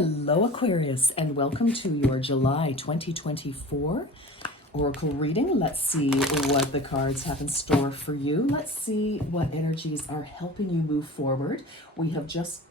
Hello, Aquarius, and welcome to your July 2024 Oracle reading. Let's see what the cards have in store for you. Let's see what energies are helping you move forward. We have just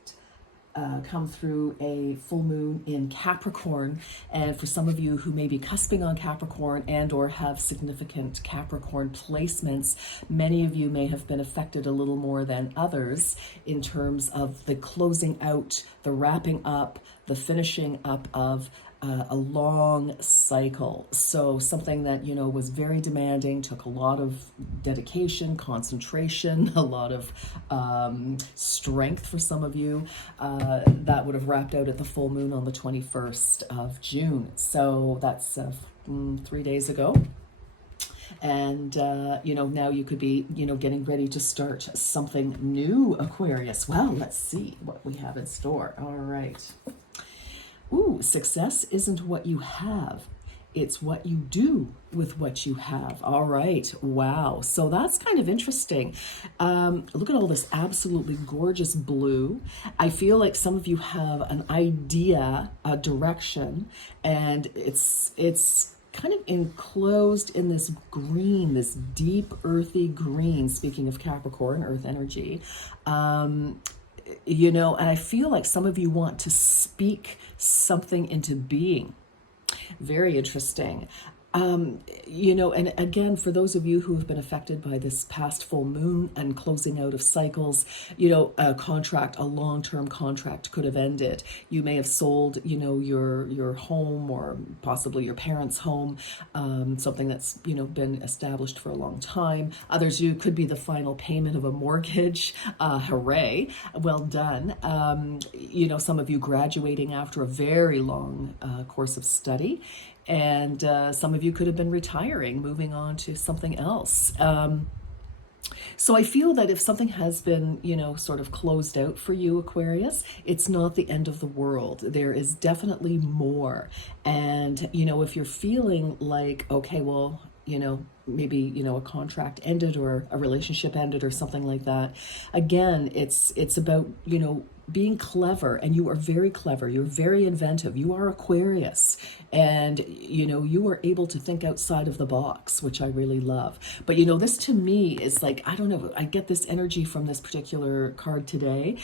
come through a full moon in Capricorn, and for some of you who may be cusping on Capricorn and or have significant Capricorn placements, many of you may have been affected a little more than others in terms of the closing out, the wrapping up, the finishing up of a long cycle. So something that, was very demanding, took a lot of dedication, concentration, a lot of strength for some of you, that would have wrapped out at the full moon on the 21st of June. So that's 3 days ago. And, now you could be, getting ready to start something new, Aquarius. Well, let's see what we have in store. All right. Ooh, success isn't what you have. It's what you do with what you have. All right. Wow. So that's kind of interesting. Look at all this absolutely gorgeous blue. I feel like some of you have an idea, a direction, and it's kind of enclosed in this green, this deep earthy green, speaking of Capricorn, earth energy. And I feel like some of you want to speak something into being. Very interesting. And again, for those of you who have been affected by this past full moon and closing out of cycles, a contract, a long-term contract could have ended. You may have sold, your home or possibly your parents' home, something that's, been established for a long time. Others, you could be the final payment of a mortgage. Hooray. Well done. Some of you graduating after a very long course of study. And some of you could have been retiring, moving on to something else. So I feel that if something has been, sort of closed out for you, Aquarius, it's not the end of the world. There is definitely more. And, if you're feeling like, okay, well, maybe, a contract ended or a relationship ended or something like that. Again, it's about, being clever, and you are very clever. You're very inventive. You are Aquarius, and you are able to think outside of the box, which I really love. But this to me is like, I don't know, I get this energy from this particular card today,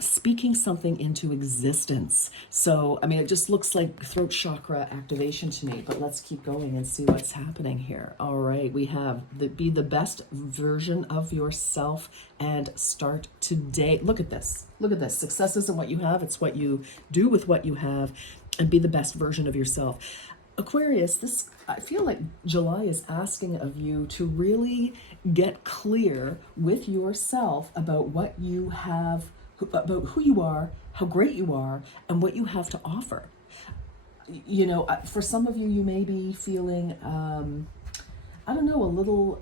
speaking something into existence. So it just looks like throat chakra activation to me. But let's keep going and see what's happening here. All right, we have be the best version of yourself and start today. Look at this. Look at this. Success isn't what you have. It's what you do with what you have, and be the best version of yourself. Aquarius, I feel like July is asking of you to really get clear with yourself about what you have, about who you are, how great you are, and what you have to offer. For some of you, you may be feeling, a little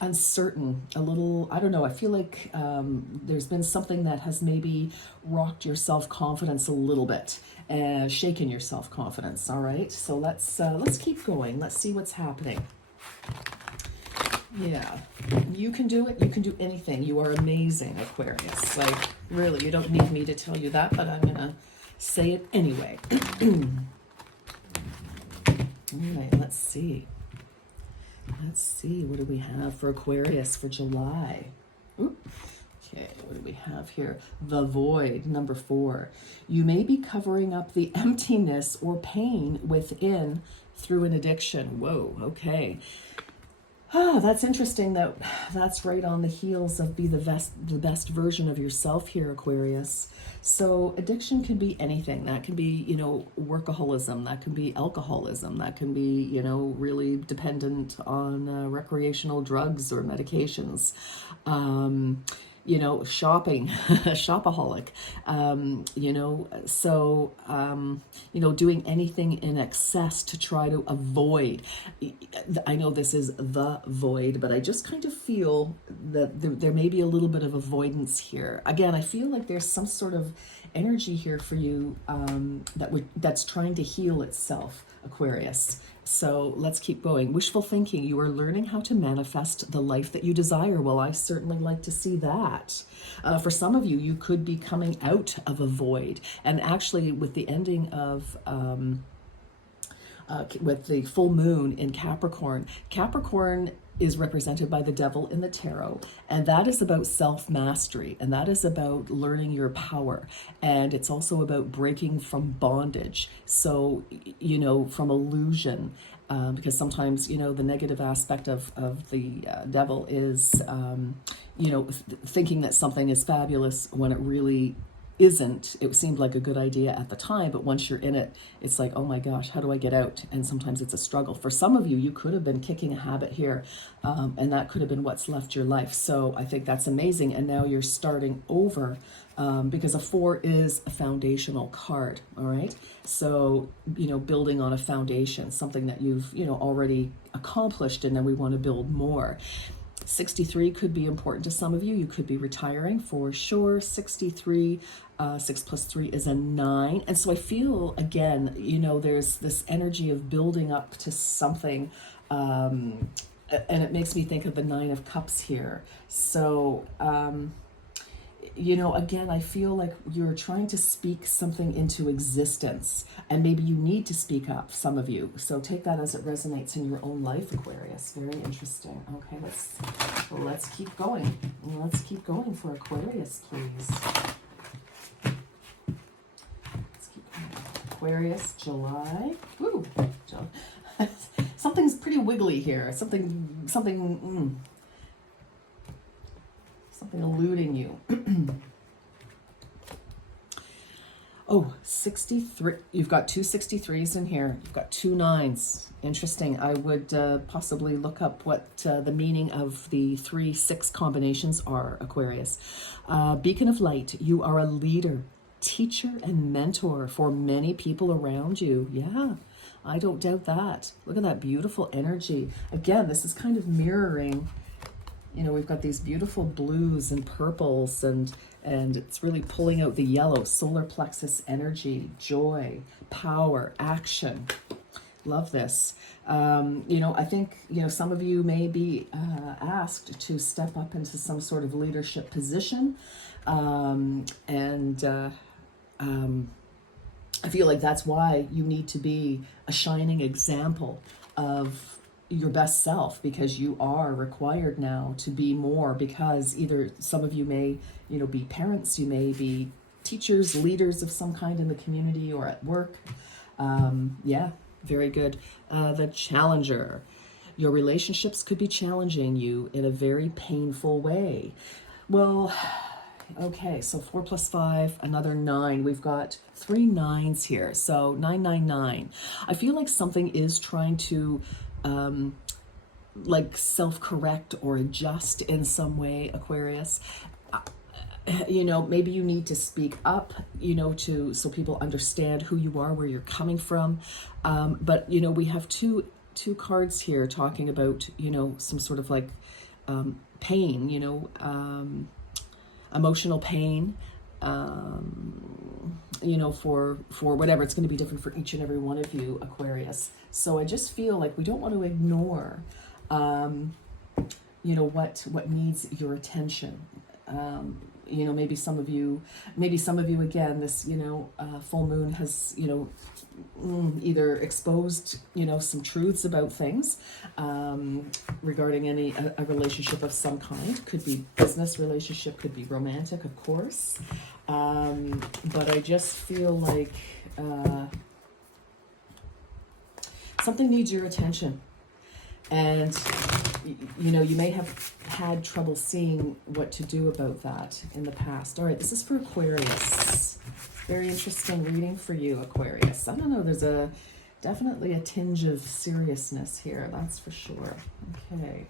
uncertain, I feel like there's been something that has maybe rocked your self-confidence a little bit, shaken your self-confidence, all right? So let's keep going. Let's see what's happening. Yeah, you can do it. You can do anything. You are amazing, Aquarius. Like, really, you don't need me to tell you that, but I'm going to say it anyway. All right, let's see. Let's see, what do we have for Aquarius for July? Ooh. Okay, what do we have here? The void, number 4. You may be covering up the emptiness or pain within through an addiction. Whoa, okay. Oh, that's interesting. That's right on the heels of be the best version of yourself here, Aquarius. So addiction can be anything. That can be, workaholism. That can be alcoholism. That can be, really dependent on recreational drugs or medications. Shopping, shopaholic, doing anything in excess to try to avoid. I know this is the void, but I just kind of feel that there may be a little bit of avoidance here. Again, I feel like there's some sort of energy here for you that's trying to heal itself, Aquarius. So let's keep going. Wishful thinking. You are learning how to manifest the life that you desire. Well, I certainly like to see that. For some of you, you could be coming out of a void. And actually, with the ending of with the full moon in Capricorn. Capricorn is represented by the devil in the tarot, and that is about self-mastery, and that is about learning your power, and it's also about breaking from bondage, so from illusion, because sometimes the negative aspect of the devil is thinking that something is fabulous when it really isn't. It seemed like a good idea at the time, but once you're in it, it's like, oh my gosh, how do I get out? And sometimes it's a struggle. For some of you, you could have been kicking a habit here, and that could have been what's left your life. So I think that's amazing. And now you're starting over, because a 4 is a foundational card. All right. So, building on a foundation, something that you've, already accomplished, and then we want to build more. 63 could be important to some of you. You could be retiring for sure. 63, 6 plus 3 is a 9. And so I feel, again, there's this energy of building up to something. And it makes me think of the 9 of Cups here. So, again, I feel like you're trying to speak something into existence, and maybe you need to speak up, some of you. So take that as it resonates in your own life, Aquarius. Very interesting. Okay, let's keep going. Let's keep going for Aquarius, please. Let's keep going. Aquarius, July. Woo! Something's pretty wiggly here. Something eluding you. Oh, 63. You've got 2 63s in here. You've got 2 9s. Interesting. I would possibly look up what the meaning of the 3-6 combinations are, Aquarius. Beacon of light. You are a leader, teacher, and mentor for many people around you. Yeah, I don't doubt that. Look at that beautiful energy. Again, this is kind of mirroring. We've got these beautiful blues and purples, and it's really pulling out the yellow, solar plexus energy, joy, power, action. Love this. I think, some of you may be asked to step up into some sort of leadership position. I feel like that's why you need to be a shining example of your best self, because you are required now to be more, because either some of you may, be parents, you may be teachers, leaders of some kind in the community or at work. Yeah, very good. The Challenger. Your relationships could be challenging you in a very painful way. Well, okay, so 4 plus 5, another 9. We've got 3 9s here. So 999. I feel like something is trying to self-correct or adjust in some way, Aquarius. Maybe you need to speak up, so people understand who you are, where you're coming from. But we have two cards here talking about, some sort of pain, emotional pain, for whatever. It's going to be different for each and every one of you, Aquarius. So I just feel like we don't want to ignore, what needs your attention. Maybe some of you again, this, full moon has, either exposed, some truths about things, regarding a relationship of some kind. Could be business relationship, could be romantic, of course. But I just feel like, something needs your attention. And, you may have had trouble seeing what to do about that in the past. All right, this is for Aquarius. Very interesting reading for you, Aquarius. I don't know, there's definitely a tinge of seriousness here, that's for sure. Okay.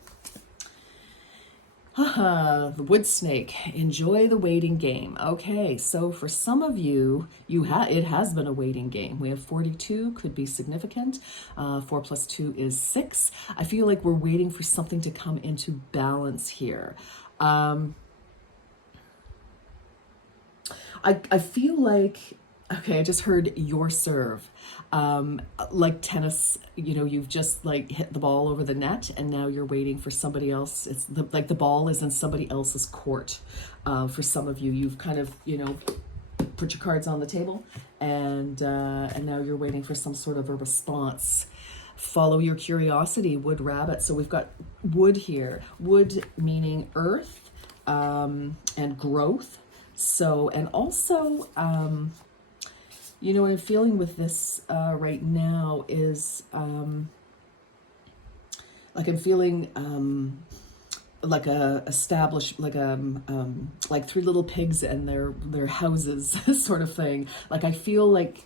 The wood snake. Enjoy the waiting game. Okay, so for some of you, it has been a waiting game. We have 42, could be significant. 4 plus 2 is 6. I feel like we're waiting for something to come into balance here. I feel like Okay, I just heard your serve. Like tennis, you've just like hit the ball over the net and now you're waiting for somebody else. Like the ball is in somebody else's court. For some of you, you've kind of, put your cards on the table and now you're waiting for some sort of a response. Follow your curiosity, wood rabbit. So we've got wood here. Wood meaning earth and growth. So, and also, what I'm feeling with this right now is like I'm feeling like a established, like three little pigs and their houses sort of thing. Like I feel like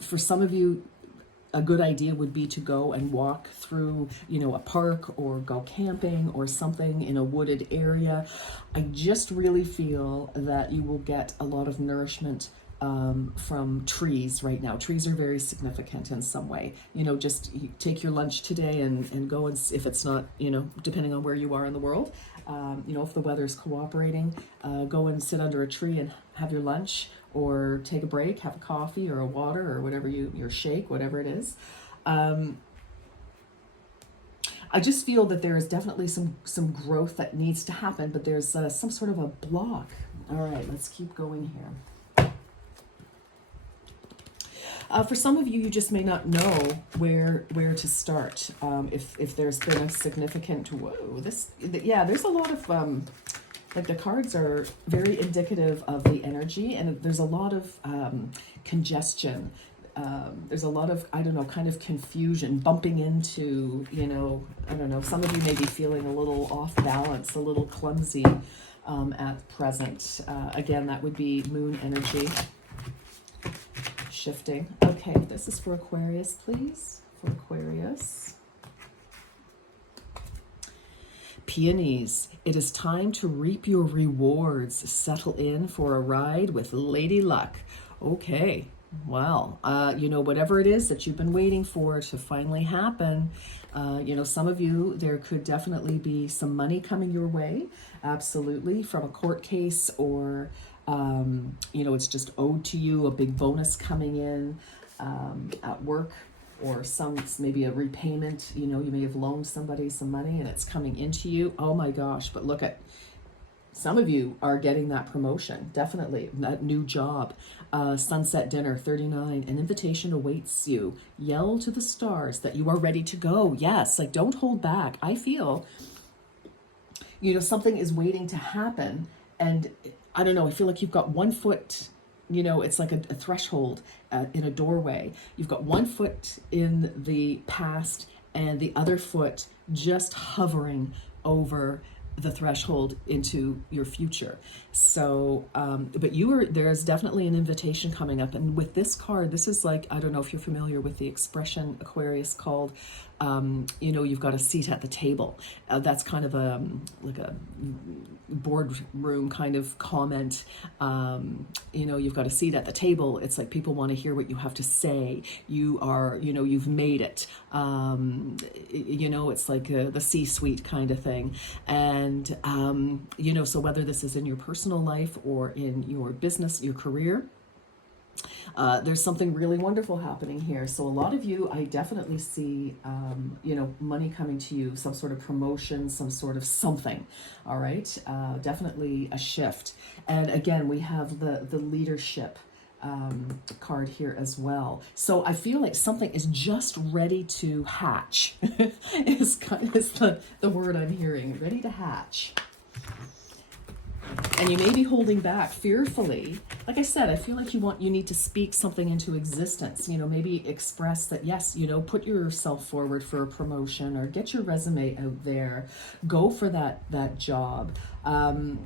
for some of you, a good idea would be to go and walk through, a park or go camping or something in a wooded area. I just really feel that you will get a lot of nourishment from trees right now. Trees are very significant in some way. Just take your lunch today and go and, if it's not, depending on where you are in the world, if the weather's cooperating, go and sit under a tree and have your lunch, or take a break, have a coffee or a water or whatever your shake, whatever it is. I just feel that there is definitely some growth that needs to happen, but there's some sort of a block. All right, let's keep going here. For some of you, you just may not know where to start. If there's been a significant, there's a lot of, like the cards are very indicative of the energy, and there's a lot of congestion. There's a lot of, kind of confusion, bumping into, some of you may be feeling a little off balance, a little clumsy at present. Again, that would be moon energy. Shifting. Okay, this is for Aquarius, please. For Aquarius. Peonies, it is time to reap your rewards. Settle in for a ride with Lady Luck. Okay, well, whatever it is that you've been waiting for to finally happen, some of you, there could definitely be some money coming your way, absolutely, from a court case, or it's just owed to you, a big bonus coming in at work, or maybe a repayment. You may have loaned somebody some money and it's coming into you. Oh my gosh, but look at, some of you are getting that promotion, definitely, that new job. Sunset dinner, 39, an invitation awaits you. Yell to the stars that you are ready to go. Yes, like don't hold back. I feel, something is waiting to happen, and I don't know, I feel like you've got one foot, it's like a threshold in a doorway. You've got one foot in the past and the other foot just hovering over the threshold into your future. So, but there's definitely an invitation coming up. And with this card, this is like, I don't know if you're familiar with the expression, Aquarius, called, you've got a seat at the table. That's kind of like a boardroom kind of comment. You've got a seat at the table. It's like people want to hear what you have to say. You are, you've made it. It's like the C-suite kind of thing. And, so whether this is in your personal life or in your business, your career, there's something really wonderful happening here. So a lot of you, I definitely see, money coming to you, some sort of promotion, some sort of something. All right. Definitely a shift. And again, we have the leadership card here as well. So I feel like something is just ready to hatch is the word I'm hearing, ready to hatch. And you may be holding back fearfully. Like I said, I feel like you need to speak something into existence. Maybe express that, yes, put yourself forward for a promotion, or get your resume out there. Go for that job. I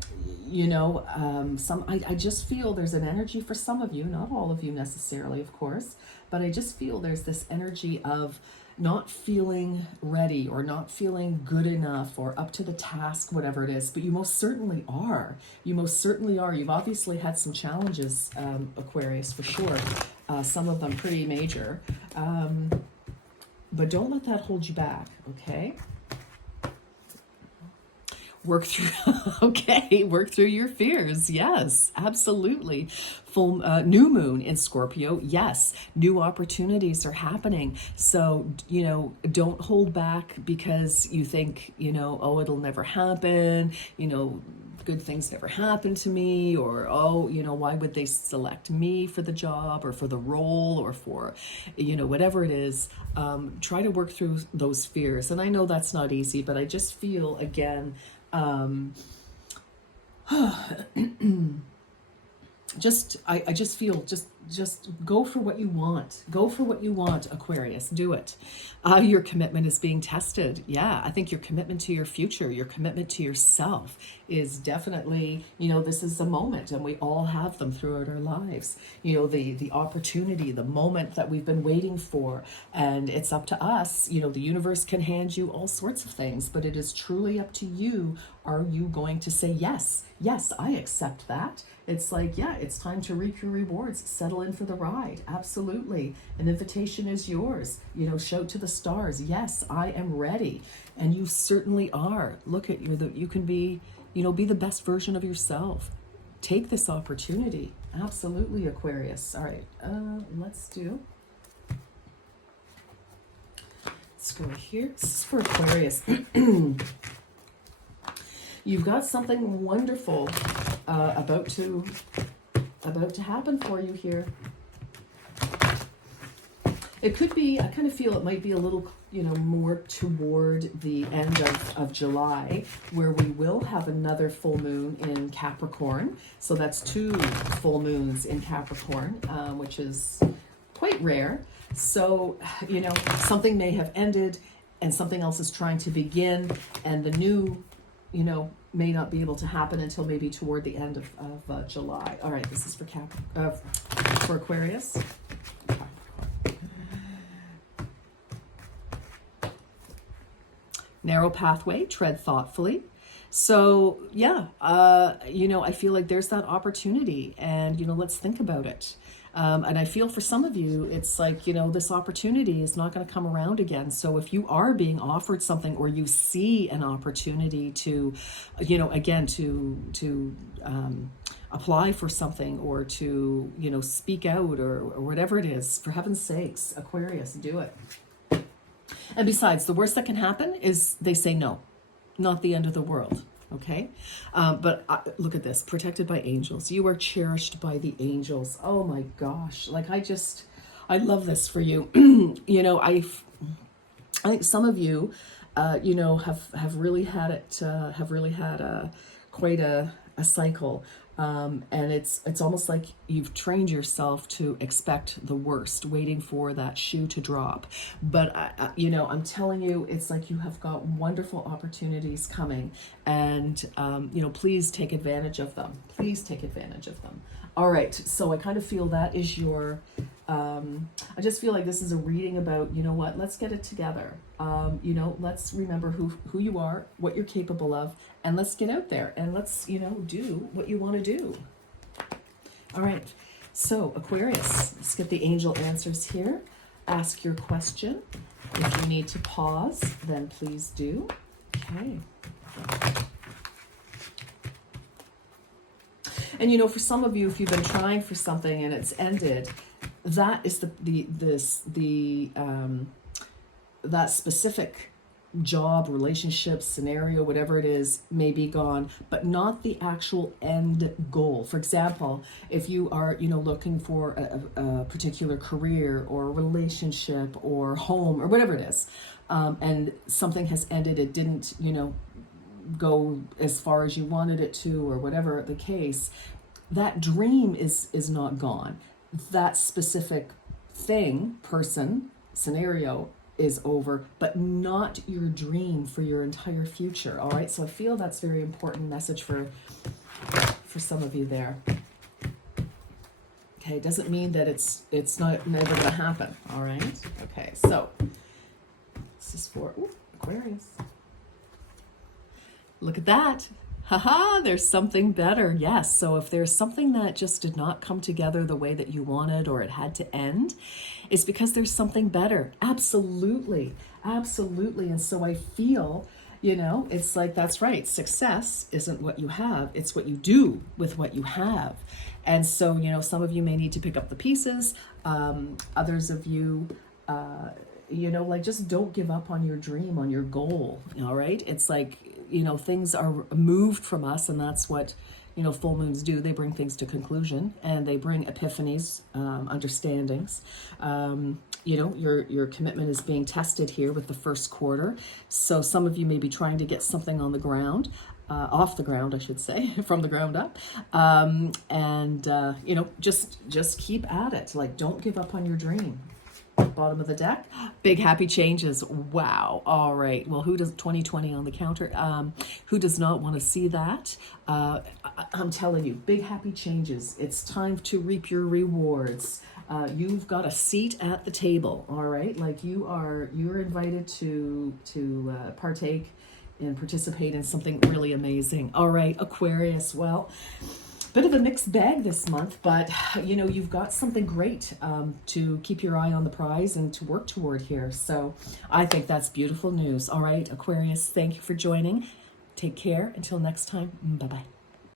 just feel there's an energy for some of you, not all of you necessarily, of course, but I just feel there's this energy of not feeling ready, or not feeling good enough, or up to the task, whatever it is. But you most certainly are. You've obviously had some challenges, Aquarius, for sure. Some of them pretty major. But don't let that hold you back, okay? Work through, okay, work through your fears. Yes, absolutely. Full new moon in Scorpio. Yes, new opportunities are happening. So, don't hold back because you think, oh, it'll never happen, good things never happen to me, or, oh, why would they select me for the job or for the role or for, whatever it is. Try to work through those fears. And I know that's not easy, but I just feel, again, I just feel just go for what you want. Go for what you want, Aquarius. Do it. Your commitment is being tested. Yeah, I think your commitment to your future, your commitment to yourself is definitely, this is a moment, and we all have them throughout our lives. The opportunity, the moment that we've been waiting for, and it's up to us. The universe can hand you all sorts of things, but it is truly up to you. Are you going to say, yes, I accept that? It's like, yeah, it's time to reap your rewards. Settle in for the ride. Absolutely. An invitation is yours. Shout to the stars. Yes, I am ready. And you certainly are. Look at you. You can be, be the best version of yourself. Take this opportunity. Absolutely, Aquarius. All right, let's go here. This is for Aquarius. You've got something wonderful about to happen for you here. It could be, I kind of feel it might be a little, more toward the end of July, where we will have another full moon in Capricorn. So that's 2 full moons in Capricorn, which is quite rare. So, something may have ended and something else is trying to begin, and the new, may not be able to happen until maybe toward the end of July. All right, this is for Aquarius. Narrow pathway, tread thoughtfully. So yeah, I feel like there's that opportunity, and let's think about it. And I feel for some of you, it's like, this opportunity is not going to come around again. So if you are being offered something, or you see an opportunity to, again, to apply for something, or to, speak out, or whatever it is, for heaven's sakes, Aquarius, do it. And besides, the worst that can happen is they say no. Not the end of the world. Okay, but look at this, protected by angels. You are cherished by the angels. Oh my gosh, like I love this for you. I think some of you, have really had it, quite a cycle. And it's almost like you've trained yourself to expect the worst, waiting for that shoe to drop. But I'm telling you, it's like you have got wonderful opportunities coming, and please take advantage of them. Please take advantage of them. All right, so I kind of feel that is your. I just feel like this is a reading about, let's get it together. Let's remember who you are, what you're capable of, and let's get out there and let's, do what you want to do. All right. So Aquarius, let's get the angel answers here. Ask your question. If you need to pause, then please do. Okay. And for some of you, if you've been trying for something and it's ended, that is that specific job, relationship, scenario, whatever it is, may be gone, but not the actual end goal. For example, if you are, looking for a particular career or relationship or home or whatever it is, and something has ended, it didn't, go as far as you wanted it to, or whatever the case, that dream is not gone. That specific thing, person, scenario is over, but not your dream for your entire future. All right, so I feel that's a very important message for some of you there. Okay, doesn't mean that it's not never gonna happen. All right, okay, so this is for Aquarius. Look at that. Haha, there's something better. Yes. So if there's something that just did not come together the way that you wanted, or it had to end, it's because there's something better. Absolutely. Absolutely. And so I feel, You know, it's like, that's right. Success isn't what you have, it's what you do with what you have. And so, you know, some of you may need to pick up the pieces. Others of you, you know, like, just don't give up on your dream, on your goal. All right. It's like, you know, things are moved from us, and that's what, you know, full moons do. They bring things to conclusion, and they bring epiphanies, understandings. You know, your commitment is being tested here with the first quarter. So some of you may be trying to get something on the ground, off the ground, I should say, from the ground up. You know, just keep at it. Like, don't give up on your dream. Bottom of the deck, big happy changes. Wow. All right. Well, who does 2020 on the counter? Who does not want to see that? I'm telling you, big happy changes. It's time to reap your rewards. You've got a seat at the table. All right. Like, you're invited to partake and participate in something really amazing. All right, Aquarius. Well, bit of a mixed bag this month, but you know, you've got something great to keep your eye on the prize and to work toward here. So I think that's beautiful news. All right, Aquarius, thank you for joining. Take care. Until next time. Bye-bye.